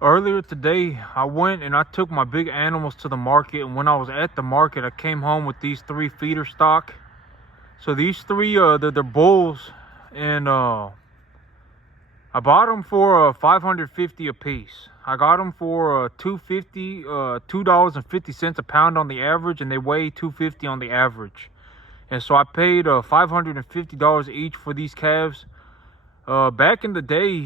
Earlier today, I went and I took my big animals to the market, and when I was at the market, I came home with these 3 feeder stock. So these three, they're bulls, and I bought them for $550 a piece. I got them for $2.50 a pound on the average, and they weigh 250 on the average. And so I paid $550 each for these calves. Back in the day,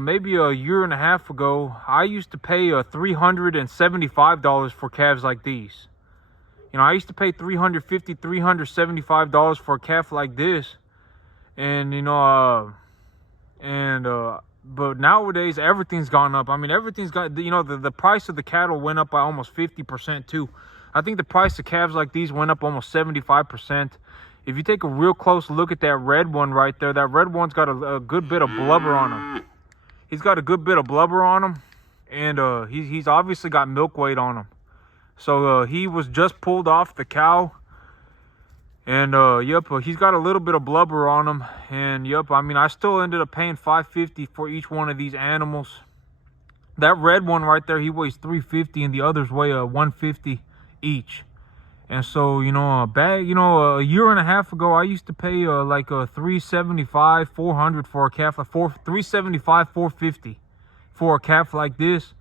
maybe a year and a half ago, I used to pay $375 for calves like these. I used to pay $350, $375 for a calf like this, and but nowadays everything's gone up. I mean, everything's got, the price of the cattle went up by almost 50% too. I think the price of calves like these went up almost 75%. If you take a real close look at that red one right there, that red one's got a good bit of blubber on him. He's got a good bit of blubber on him, and he's obviously got milk weight on him. So he was just pulled off the cow, and he's got a little bit of blubber on him. And I mean, I still ended up paying $550 for each one of these animals. That red one right there, he weighs 350, and the others weigh 150 each. And so, a year and a half ago, I used to pay like $375, $400 for a calf, like $375, $450 for a calf like this.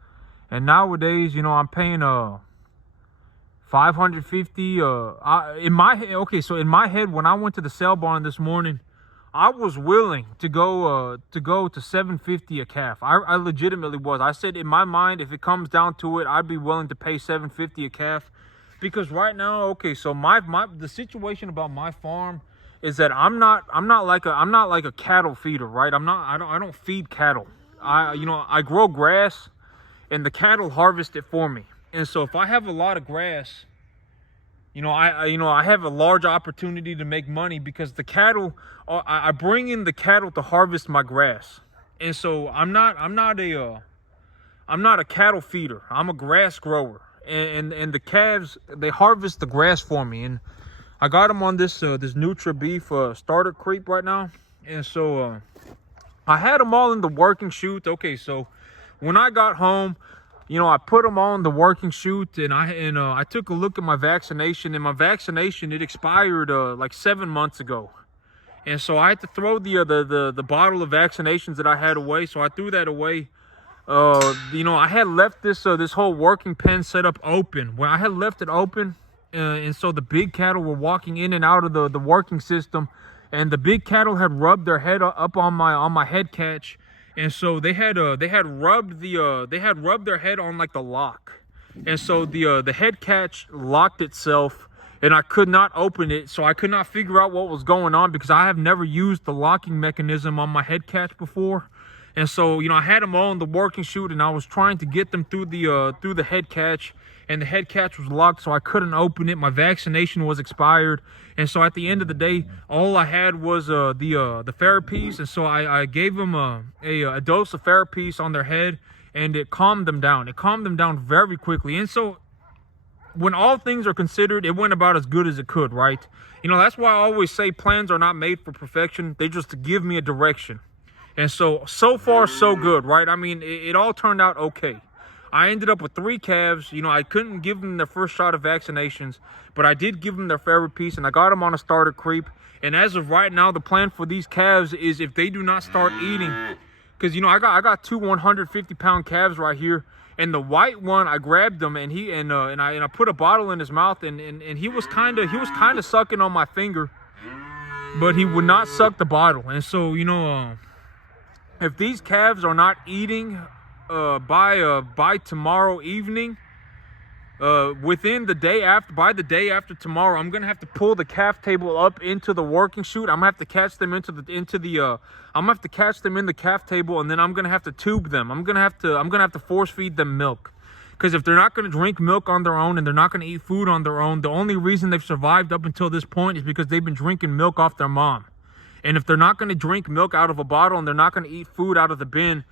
And nowadays, I'm paying $550. In my head, when I went to the sale barn this morning, I was willing to go to $750 a calf. I legitimately was. I said in my mind, if it comes down to it, I'd be willing to pay $750 a calf. Because right now, so the situation about my farm is that I'm not like a cattle feeder, right? I don't feed cattle. I grow grass, and the cattle harvest it for me. And so if I have a lot of grass, I have a large opportunity to make money, because the cattle, I bring in the cattle to harvest my grass. And so I'm not a cattle feeder. I'm a grass grower. And the calves, they harvest the grass for me. And I got them on this Nutra Beef starter creep right now. And so I had them all in the working chute. Okay, so when I got home, I put them all in the working chute, and I took a look at my vaccination, and my vaccination, it expired like 7 months ago. And so I had to throw the bottle of vaccinations that I had away. So I threw that away. I had left this whole working pen setup open. When I had left it open, and so the big cattle were walking in and out of the working system, and the big cattle had rubbed their head up on my head catch, and so they had rubbed their head on like the lock, and so the head catch locked itself, and I could not open it. So I could not figure out what was going on, because I have never used the locking mechanism on my head catch before. And so, I had them all in the working chute, and I was trying to get them through the head catch, and the head catch was locked, so I couldn't open it. My vaccination was expired, and so at the end of the day, all I had was the Therapies, and so I gave them a dose of Therapies on their head, and it calmed them down. It calmed them down very quickly. And so, when all things are considered, it went about as good as it could, right? That's why I always say plans are not made for perfection. They just to give me a direction. And so far, so good, right? I mean, it all turned out okay. I ended up with 3 calves. I couldn't give them their first shot of vaccinations, but I did give them their Therapies, and I got them on a starter creep. And as of right now, the plan for these calves is, if they do not start eating, because, I got 2 150-pound calves right here, and the white one, I grabbed him, and I put a bottle in his mouth, and he was kind of sucking on my finger, but he would not suck the bottle. And so, if these calves are not eating by tomorrow evening, within the day after, by the day after tomorrow, I'm gonna have to pull the calf table up into the working chute. I'm gonna have to catch them I'm gonna have to catch them in the calf table, and then I'm gonna have to tube them. I'm gonna have to force feed them milk, because if they're not gonna drink milk on their own, and they're not gonna eat food on their own, the only reason they've survived up until this point is because they've been drinking milk off their mom. And if they're not going to drink milk out of a bottle, and they're not going to eat food out of the bin,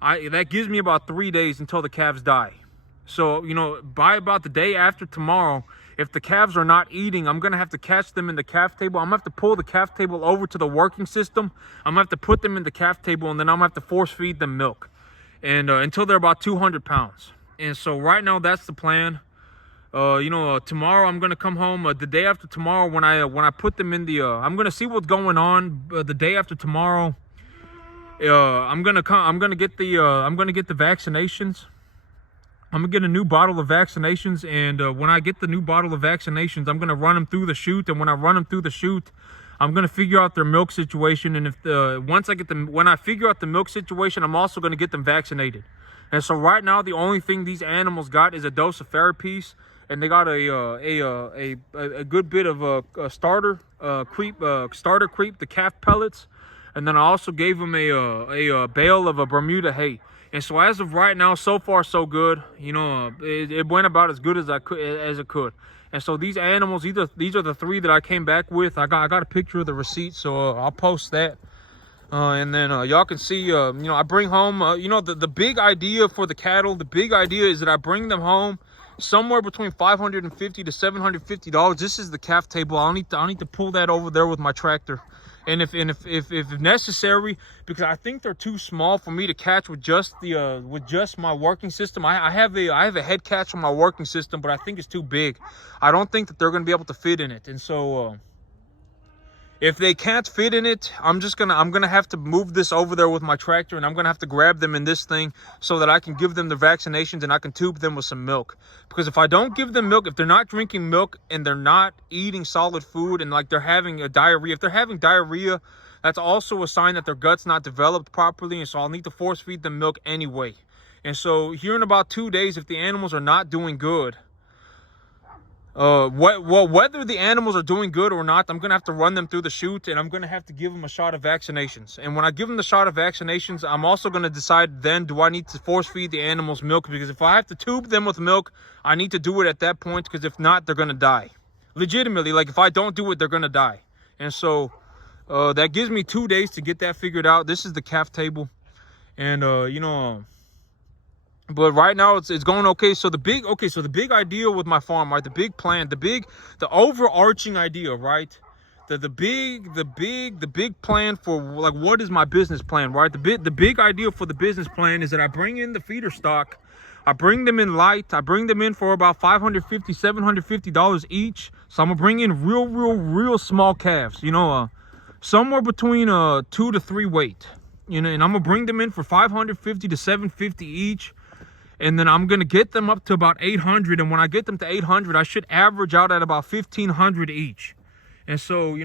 that gives me about 3 days until the calves die. So, by about the day after tomorrow, if the calves are not eating, I'm going to have to catch them in the calf table. I'm going to have to pull the calf table over to the working system. I'm going to have to put them in the calf table, and then I'm going to have to force feed them milk. and until they're about 200 pounds. And so right now that's the plan. Tomorrow I'm gonna come home. The day after tomorrow, when I put them in the, I'm gonna see what's going on. The day after tomorrow, I'm gonna get the vaccinations. I'm gonna get a new bottle of vaccinations, and when I get the new bottle of vaccinations, I'm gonna run them through the chute. And when I run them through the chute, I'm gonna figure out their milk situation. And when I figure out the milk situation, I'm also gonna get them vaccinated. And so right now, the only thing these animals got is a dose of Therapies, and they got a good bit of a starter creep, the calf pellets, and then I also gave them a bale of a Bermuda hay. And so as of right now, so far so good. It went about as good as it could. And so these animals, these are the 3 that I came back with. I got a picture of the receipt, so I'll post that. And then y'all can see, I bring home, the big idea for the cattle. The big idea is that I bring them home somewhere between $550 to $750. This is the calf table. I'll need to pull that over there with my tractor. And if necessary, because I think they're too small for me to catch with just my working system. I have a head catch on my working system, but I think it's too big. I don't think that they're going to be able to fit in it. And so if they can't fit in it, I'm gonna have to move this over there with my tractor, and I'm gonna have to grab them in this thing so that I can give them the vaccinations and I can tube them with some milk. Because if I don't give them milk, if they're not drinking milk and they're not eating solid food, and like they're having a diarrhea, if they're having diarrhea, that's also a sign that their gut's not developed properly, and so I'll need to force feed them milk anyway. And so here in about 2 days, if the animals are not doing good, whether the animals are doing good or not, I'm gonna have to run them through the chute, and I'm gonna have to give them a shot of vaccinations. And when I give them the shot of vaccinations, I'm also gonna decide then, do I need to force feed the animals milk? Because if I have to tube them with milk, I need to do it at that point, because if not, they're gonna die. Legitimately, like if I don't do it, they're gonna die. And so that gives me 2 days to get that figured out. This is the calf table, and but right now it's going okay. So the big idea with my farm, right? The big plan, the overarching idea, right? The big plan for, like, what is my business plan, right? The big idea for the business plan is that I bring in the feeder stock. I bring them in light. I bring them in for about $550, $750 each. So I'm gonna bring in real small calves, somewhere between 2 to 3 weight, and I'm gonna bring them in for $550 to $750 each. And then I'm going to get them up to about 800. And when I get them to 800, I should average out at about 1,500 each. And so,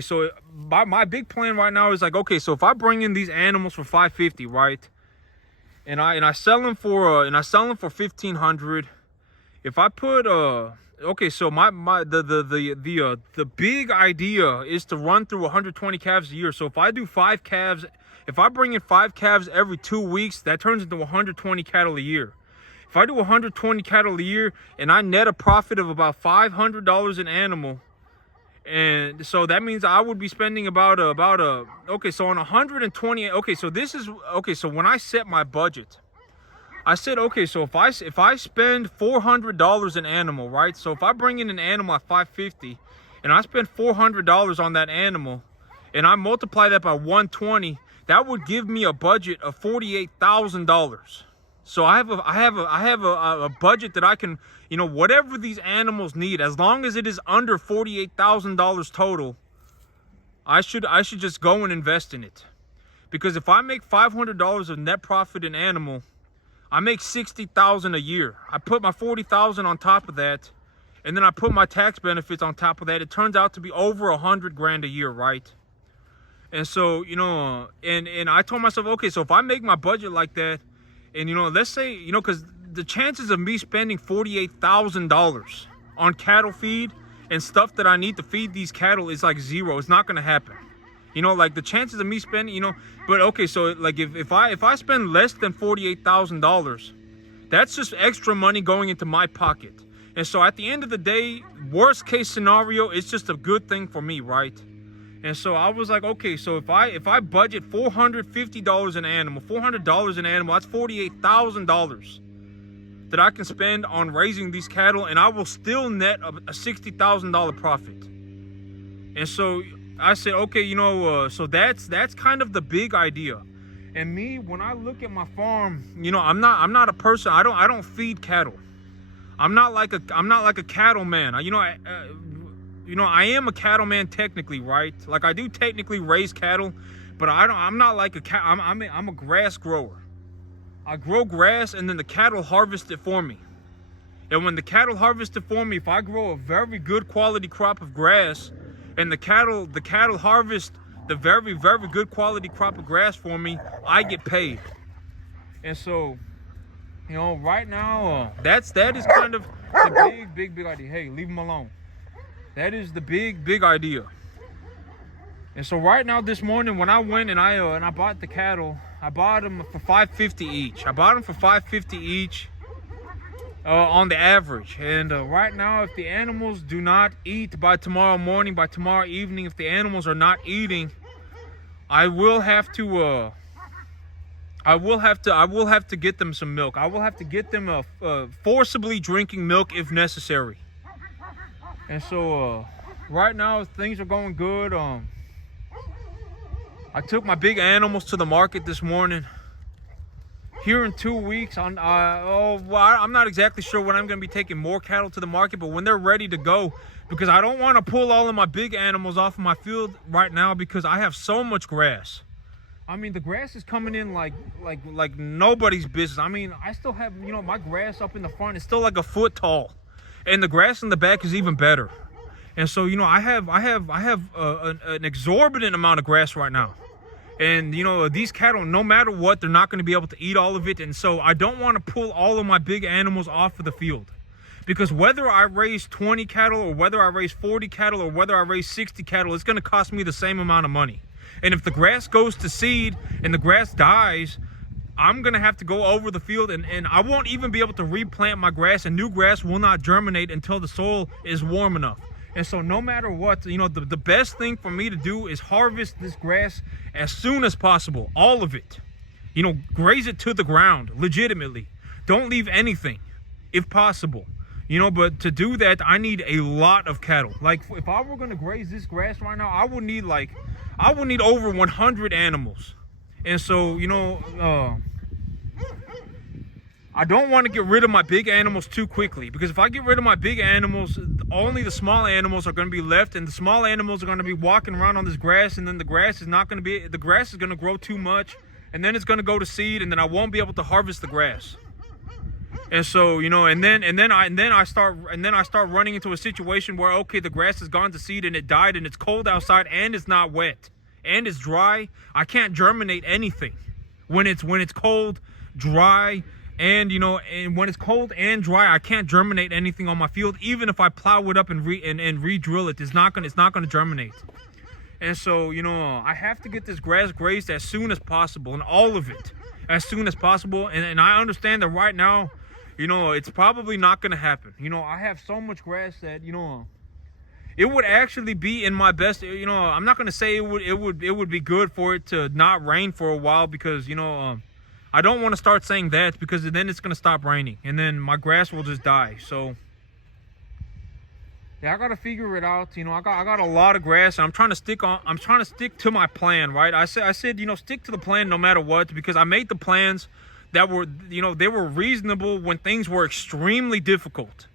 so my big plan right now is like, okay, so if I bring in these animals for 550, right? And I sell them for 1,500. If I put so the big idea is to run through 120 calves a year. So if I do 5 calves, if I bring in 5 calves every 2 weeks, that turns into 120 cattle a year. If I do 120 cattle a year and I net a profit of about $500 an animal, and so that means I would be spending so on 120. So when I set my budget, I said, okay, so if I spend $400 an animal, right? So if I bring in an animal at $550 and I spend $400 on that animal, and I multiply that by 120, that would give me a budget of $48,000. So I have a budget that I can, whatever these animals need, as long as it is under $48,000 total, I should just go and invest in it. Because if I make $500 of net profit in animal, I make $60,000 a year. I put my $40,000 on top of that, and then I put my tax benefits on top of that. It turns out to be over $100,000 a year, right? And so, and I told myself, okay, so if I make my budget like that, and, let's say, because the chances of me spending $48,000 on cattle feed and stuff that I need to feed these cattle is like zero. It's not going to happen. Like the chances of me spending, but okay, so like if I spend less than $48,000, that's just extra money going into my pocket. And so at the end of the day, worst case scenario, it's just a good thing for me, right? And so I was like, okay, so if I budget $450 an animal, $400 an animal, that's $48,000 that I can spend on raising these cattle, and I will still net a $60,000 profit. And so okay, so that's kind of the big idea. And me, when I look at my farm, I'm not a person. I don't feed cattle. I'm not like a cattleman. I am a cattleman technically, right? Like I do technically raise cattle, but I'm not like a cat. I'm a grass grower. I grow grass and then the cattle harvest it for me. And when the cattle harvest it for me, if I grow a very good quality crop of grass and the cattle harvest the very, very good quality crop of grass for me, I get paid. And so, right now, that is kind of the big idea. Hey, leave him alone. That is the big idea. And so right now, this morning, when I went and I bought the cattle, I bought them for $5.50 each. I bought them for $5.50 each on the average. And right now, if the animals do not eat by tomorrow morning, by tomorrow evening, if the animals are not eating, I will have to get them some milk. I will have to get them forcibly drinking milk if necessary. And so right now things are going good. I took my big animals to the market this morning. Here in 2 weeks, I'm not exactly sure when I'm going to be taking more cattle to the market, but when they're ready to go, because I don't want to pull all of my big animals off of my field right now because I have so much grass. I mean, the grass is coming in like nobody's business. I mean, I still have, my grass up in the front is still like a foot tall, and the grass in the back is even better. And so, I have an exorbitant amount of grass right now. And, these cattle, no matter what, they're not going to be able to eat all of it. And so I don't want to pull all of my big animals off of the field. Because whether I raise 20 cattle or whether I raise 40 cattle or whether I raise 60 cattle, it's going to cost me the same amount of money. And if the grass goes to seed and the grass dies, I'm going to have to go over the field and I won't even be able to replant my grass, and new grass will not germinate until the soil is warm enough. And so no matter what, the best thing for me to do is harvest this grass as soon as possible. All of it. Graze it to the ground, legitimately. Don't leave anything, if possible. But to do that, I need a lot of cattle. Like, if I were going to graze this grass right now, I would need over 100 animals. And so, I don't want to get rid of my big animals too quickly, because if I get rid of my big animals, only the small animals are going to be left, and the small animals are going to be walking around on this grass, and then the grass is going to grow too much, and then it's going to go to seed, and then I won't be able to harvest the grass. And so, and then I start running into a situation where, okay, the grass has gone to seed and it died and it's cold outside and it's not wet and it's dry. I can't germinate anything when it's cold, dry. And and when it's cold and dry, I can't germinate anything on my field. Even if I plow it up and re-drill it, it's not gonna germinate. And so I have to get this grass grazed as soon as possible, and all of it as soon as possible. And I understand that right now, it's probably not gonna happen. I have so much grass that it would actually be in my best. I'm not gonna say it would be good for it to not rain for a while, because I don't want to start saying that, because then it's going to stop raining and then my grass will just die. So yeah, I got to figure it out. I got a lot of grass, and I'm trying to stick to my plan, right? I said, stick to the plan no matter what, because I made the plans that were, they were reasonable when things were extremely difficult.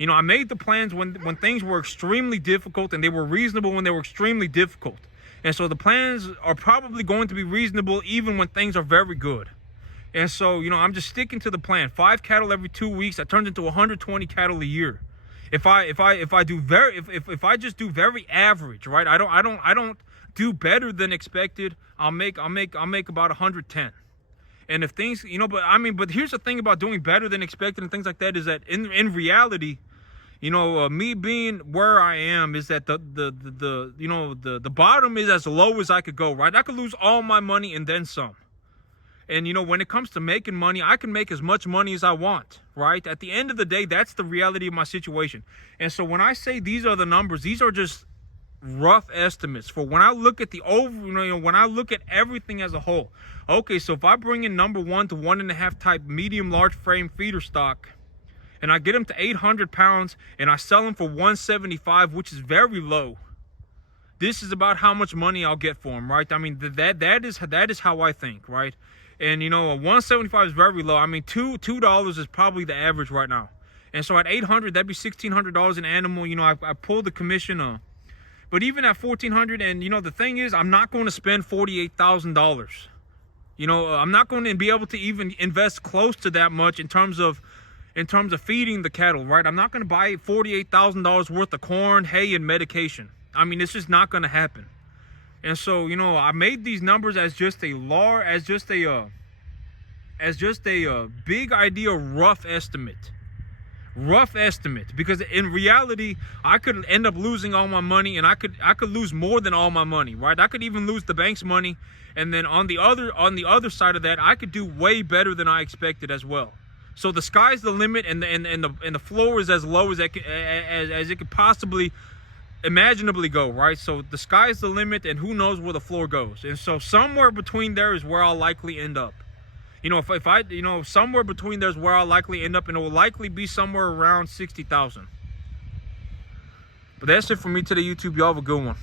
I made the plans when things were extremely difficult, and they were reasonable when they were extremely difficult. And so the plans are probably going to be reasonable even when things are very good. And so, I'm just sticking to the plan. 5 cattle every 2 weeks. That turns into 120 cattle a year. If I just do very average, right? I don't do better than expected. I'll make about 110. And if things, but here's the thing about doing better than expected and things like that, is that in reality, me being where I am, is that the bottom is as low as I could go, right? I could lose all my money and then some. And, when it comes to making money, I can make as much money as I want, right? At the end of the day, that's the reality of my situation. And so when I say these are the numbers, these are just rough estimates for when I look at when I look at everything as a whole. Okay, so if I bring in number 1 to 1.5 type medium large frame feeder stock, and I get them to 800 pounds, and I sell them for 175, which is very low. this is about how much money I'll get for them, right? I mean, that is how I think, right? And you know, 175 is very low. I mean, $2 is probably the average right now. And so at 800, that'd be $1,600 an animal. You know, I pulled the commission. But even at 1,400, and you know, the thing is, I'm not going to spend $48,000. You know, I'm not going to be able to even invest close to that much in terms of feeding the cattle, right? I'm not going to buy $48,000 worth of corn, hay, and medication. I mean, it's just not going to happen. And so, you know, I made these numbers as just a big idea, rough estimate, because in reality, I could end up losing all my money, and I could lose more than all my money, right? I could even lose the bank's money, and then on the other side of that, I could do way better than I expected as well. So the sky's the limit, and the floor is as low as it could possibly imaginably go, right? So the sky's the limit, and who knows where the floor goes. And so somewhere between there is where I'll likely end up. You know, if I, you know, somewhere between there is where I'll likely end up, and it will likely be somewhere around 60,000. But that's it for me today, YouTube. Y'all have a good one.